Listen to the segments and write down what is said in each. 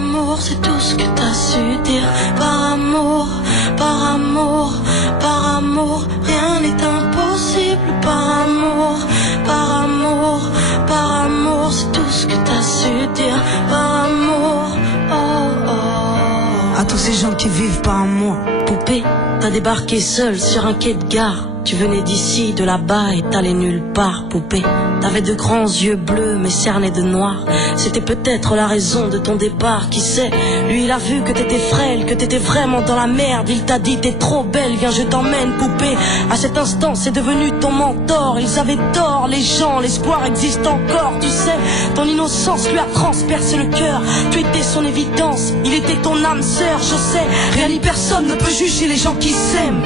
amour, c'est tout ce que t'as su dire. Par amour, par amour, par amour, rien n'est impossible. Par amour, par amour, par amour, c'est tout ce que t'as su dire. Par amour, oh oh. À tous ces gens qui vivent par amour. Poupée, t'as débarqué seule sur un quai de gare. Tu venais d'ici, de là-bas et t'allais nulle part, poupée. T'avais de grands yeux bleus mais cernés de noir. C'était peut-être la raison de ton départ, qui sait. Lui il a vu que t'étais frêle, que t'étais vraiment dans la merde. Il t'a dit t'es trop belle, viens je t'emmène, poupée. À cet instant c'est devenu ton mentor. Ils avaient tort, les gens, l'espoir existe encore, tu sais. Ton innocence lui a transpercé le cœur. Tu étais son évidence, il était ton âme sœur, je sais. Rien ni personne ne peut juger les gens qui s'aiment,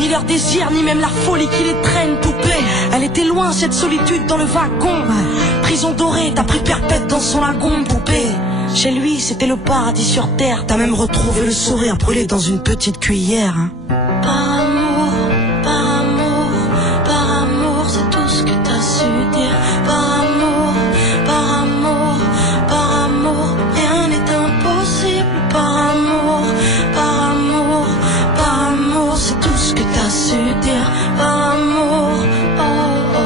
ni leur désir, ni même la folie qui les traîne, poupée. Elle était loin cette solitude dans le wagon. Prison dorée, t'as pris perpète dans son lagon, poupée. Chez lui c'était le paradis sur terre. T'as même retrouvé le sourire brûlé dans une petite cuillère, hein. Par amour, par amour, par amour, c'est tout ce que t'as su dire. Par amour, par amour, par amour, rien n'est impossible. Par amour, par amour, par amour, c'est tout ce que t'as su dire. Par amour, oh oh.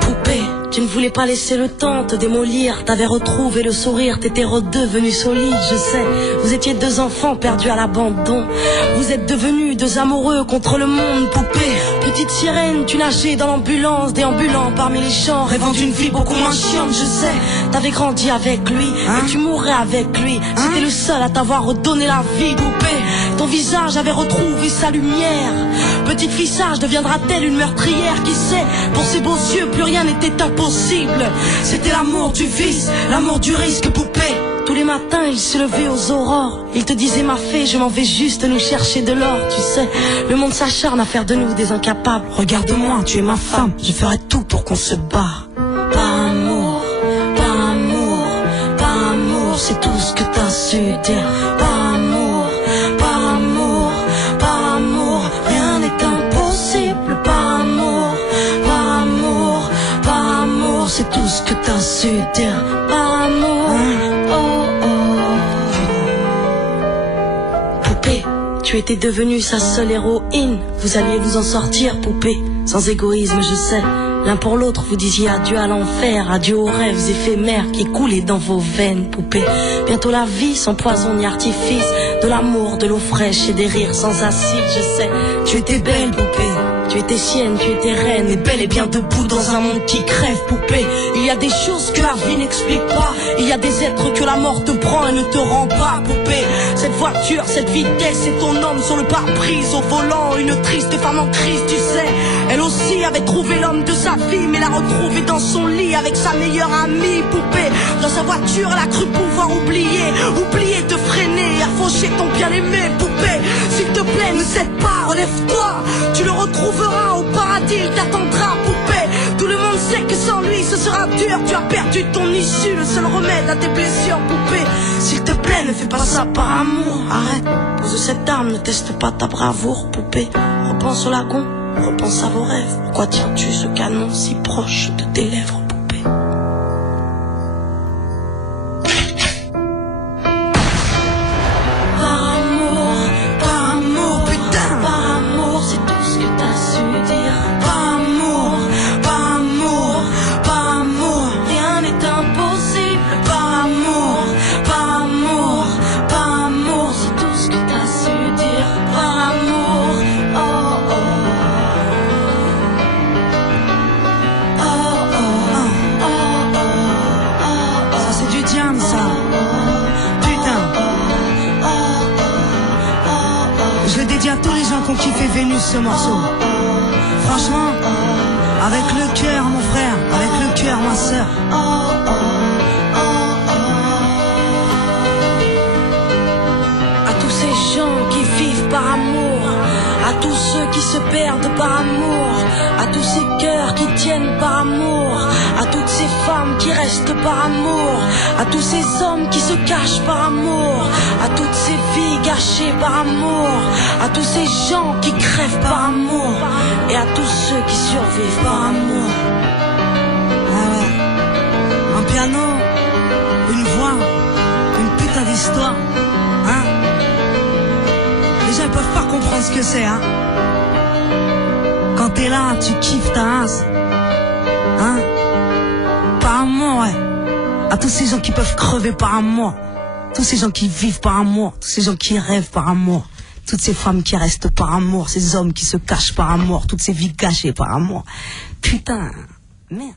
Poupée, tu ne voulais pas laisser le temps te démolir. T'avais retrouvé le sourire, t'étais redevenu solide, je sais. Vous étiez deux enfants perdus à l'abandon. Vous êtes devenus deux amoureux contre le monde, poupée. Petite sirène, tu nageais dans l'ambulance, déambulant parmi les champs, rêvant d'une vie beaucoup moins chiante, je sais. T'avais grandi avec lui, et tu mourrais avec lui. C'était le seul à t'avoir redonné la vie, poupée. Ton visage avait retrouvé sa lumière. Petite fille sage deviendra-t-elle une meurtrière? Qui sait? Pour ses beaux yeux, plus rien n'était impossible. C'était l'amour du vice, l'amour du risque, poupée. Tous les matins, il se levait aux aurores. Il te disait ma fée, je m'en vais juste nous chercher de l'or. Tu sais, le monde s'acharne à faire de nous des incapables. Regarde-moi, tu es ma femme, je ferai tout pour qu'on se barre. Par amour, par amour, par amour, c'est tout ce que t'as su dire. Par amour, par amour, par amour, rien n'est impossible. Par amour, par amour, par amour, c'est tout ce que t'as su dire. Par amour, oh oh. Poupée, tu étais devenue sa seule héroïne. Vous alliez vous en sortir, poupée, sans égoïsme, je sais. L'un pour l'autre, vous disiez adieu à l'enfer, adieu aux rêves éphémères qui coulaient dans vos veines, poupée. Bientôt la vie sans poison ni artifice, de l'amour, de l'eau fraîche et des rires sans acide, je sais. Tu étais belle, poupée, tu étais sienne, tu étais reine, et belle et bien debout dans un monde qui crève, poupée. Il y a des choses que la vie n'explique pas, il y a des êtres que la mort te prend et ne te rend pas, poupée. Cette voiture, cette vitesse, c'est ton homme sur le pare-brise, au volant, une triste femme en crise, tu sais. Elle aussi avait trouvé l'homme de sa vie, mais l'a retrouvé dans son lit avec sa meilleure amie, poupée. Dans sa voiture, elle a cru pouvoir oublier de freiner, à faucher ton bien-aimé, poupée. S'il te plaît, ne cède pas, relève-toi, tu le retrouveras au paradis, il t'attendra, poupée. Tout le monde sait que sans lui, ce sera dur, tu as perdu ton issue, le seul remède à tes blessures, poupée. S'il te plaît, ne fais pas ça par amour, arrête, pose cette arme, ne teste pas ta bravoure, poupée. Repense au lagon, repense à vos rêves. Pourquoi tiens-tu ce canon si proche de tes lèvres, poupée? Par amour, putain. Par amour, c'est tout ce que t'as su dire. Par amour, par amour, par amour, rien n'est impossible. Par amour, par amour, par amour, c'est tout ce que t'as su dire. Par amour, oh oh. Je le dédie à tous les gens qui ont kiffé Vénus, ce morceau. Franchement, avec le cœur mon frère, avec le cœur ma soeur. À tous ces gens qui vivent par amour, à tous ceux qui se perdent par amour, à tous ces cœurs qui tiennent par amour, à toutes ces femmes qui restent par amour, à tous ces hommes qui se cachent par amour, à toutes ces vies gâchées par amour, à tous ces gens qui crèvent par amour, et à tous ceux qui survivent par amour. Ah ouais. Un piano, une Les gens ils peuvent pas comprendre ce que c'est, hein. Quand t'es là, tu kiffes ta race. Hein? Par amour, ouais. À tous ces gens qui peuvent crever par amour. Tous ces gens qui vivent par amour. Tous ces gens qui rêvent par amour. Toutes ces femmes qui restent par amour. Ces hommes qui se cachent par amour. Toutes ces vies gâchées par amour. Putain, merde.